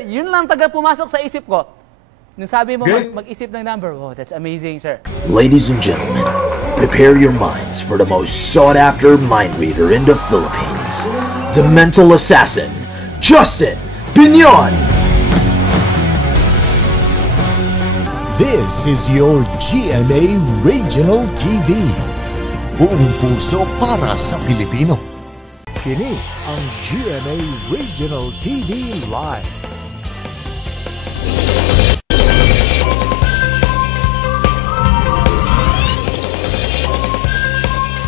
Yun lang taga pumasok sa isip ko. Nung sabi mo mag-isip ng number, wow, that's amazing, sir. Ladies and gentlemen, prepare your minds for the most sought-after mind reader in the Philippines, the mental assassin, Justin Piñon. This is your GMA Regional TV. Buong puso para sa Pilipino. Kini ang GMA Regional TV Live.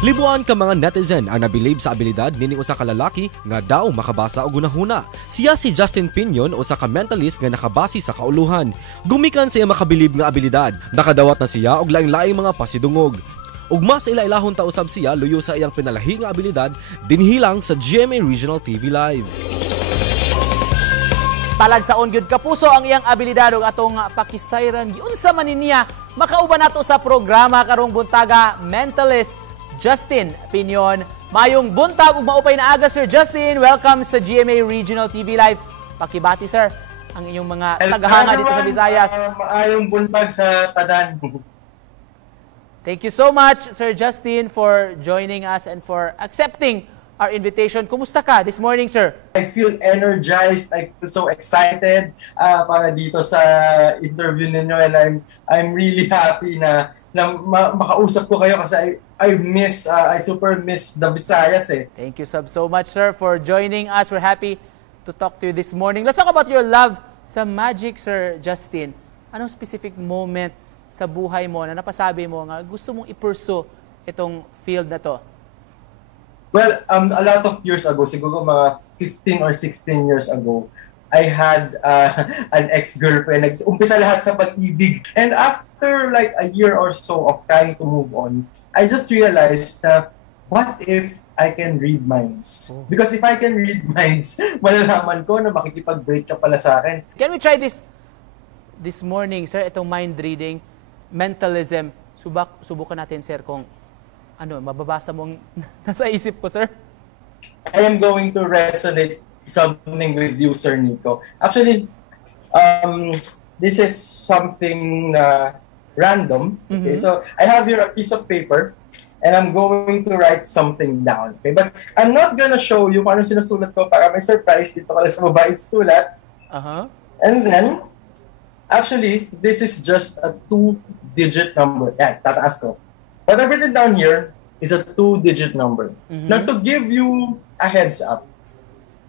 Libuan ka mga netizen ang nabilib sa abilidad nining usa ka lalaki nga daw makabasa og gunahuna. Siya si Justin Piñon, usa ka mentalist nga nakabase sa kauluhan. Gumikan sa iya makabilib nga abilidad. Nakadawat na siya og laing-laing mga pasidungog. Ug mas ila-ilahon ta usab siya luyo sa iyang pinalahi nga abilidad dinhilang sa GMA Regional TV Live. Talagsaon gyud kapuso ang iyang abilidad ug atong pakisayran giunsa man niya makauban nato sa programa karong buntaga, mentalist Justin Piñon. Mayong buntag ug maupay na aga, Sir Justin. Welcome sa GMA Regional TV Live. Pakibati, sir, ang inyong mga tagahanga dito sa Visayas. Maayong buntag sa tanan. Thank you so much, Sir Justin, for joining us and for accepting our invitation. Kumusta ka this morning, sir? I feel energized. I feel so excited para dito sa interview ninyo, and I'm really happy na makausap ko kayo kasi I super miss the Visayas eh. Thank you so much, sir, for joining us. We're happy to talk to you this morning. Let's talk about your love sa magic, Sir Justin. Anong specific moment sa buhay mo na napasabi mo nga gusto mong i-pursue itong field na to? Well, a lot of years ago, siguro mga 15 or 16 years ago, I had an ex-girlfriend. Umpisa lahat sa pag-ibig. And after like a year or so of trying to move on, I just realized na what if I can read minds? Because if I can read minds, malalaman ko na makikipag-break ka pala sa akin. Can we try this morning, sir? Itong mind reading, mentalism. Subukan natin, sir, kung mababasa mong nasa isip ko, sir. I am going to resonate something with you, Sir Nico. Actually, this is something random. Okay, so I have here a piece of paper, and I'm going to write something down. Okay, but I'm not gonna show you kung ano sinusulat ko para may surprise dito ka sa baba isulat. And then, actually, this is just a 2-digit number. Yan, tataas ko. What I've written down here is a 2-digit number. Now, to give you a heads up,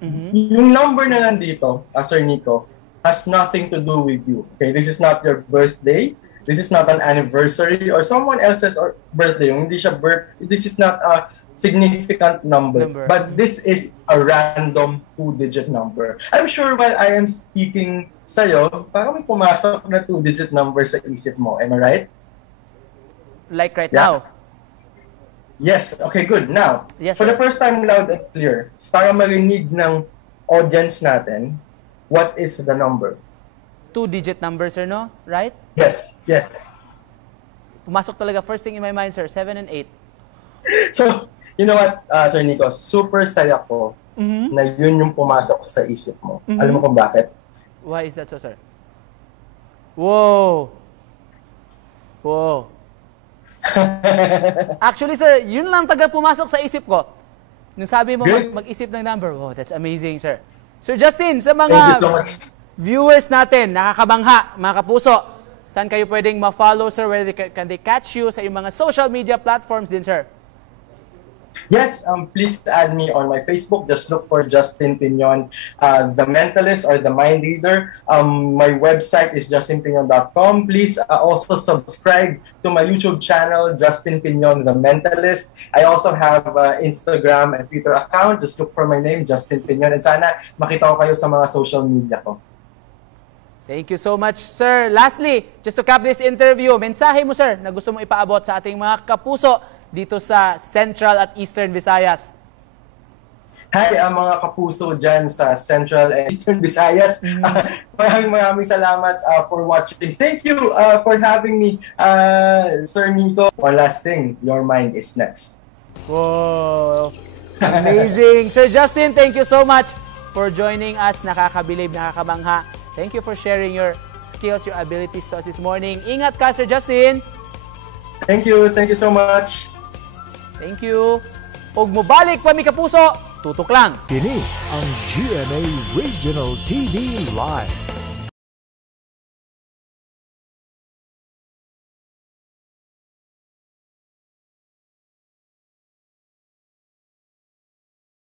yung number na nandito, Sir Nico, has nothing to do with you. Okay, this is not your birthday. This is not an anniversary or someone else's birthday. Hindi siya this is not a significant number. But this is a random 2-digit number. I'm sure while I am speaking sa'yo, parang may pumasok na 2-digit number sa isip mo. Am I right? Like right now? Yes. Okay, good. Now, yes, for the first time loud and clear, para marinig ng audience natin, what is the number? 2-digit number, sir, no? Right? Yes. Yes. Pumasok talaga, first thing in my mind, sir, 7 and 8. So, you know what, Sir Nico, super saya ko na yun yung pumasok sa isip mo. Alam mo kung bakit? Why is that so, sir? Whoa! Whoa! Actually, sir, yun lang taga pumasok sa isip ko. Nung sabi mo mag-isip ng number, wow, that's amazing, sir. Sir Justin, sa mga viewers natin, nakakabangha, mga kapuso, saan kayo pwedeng ma-follow, sir? Where can they catch you sa yung mga social media platforms din, sir? Yes, please add me on my Facebook. Just look for Justin Piñon, the mentalist or the mind reader. My website is justinpiñon.com. Please also subscribe to my YouTube channel, Justin Piñon, the mentalist. I also have Instagram and Twitter account. Just look for my name, Justin Piñon. And sana makita ko kayo sa mga social media ko. Thank you so much, sir. Lastly, just to cap this interview, mensahe mo, sir, na gusto mo ipaabot sa ating mga kapuso dito sa Central at Eastern Visayas. Hi, mga kapuso dyan sa Central and Eastern Visayas. Maraming salamat for watching. Thank you for having me, Sir Nico. One last thing, your mind is next. Whoa! Amazing! Sir Justin, thank you so much for joining us. Nakakabilib, nakakamangha. Thank you for sharing your skills, your abilities to us this morning. Ingat ka, Sir Justin. Thank you so much. Thank you. Ug mobalik pa mi kapuso, tutok lang. Kini ang GMA Regional TV Live.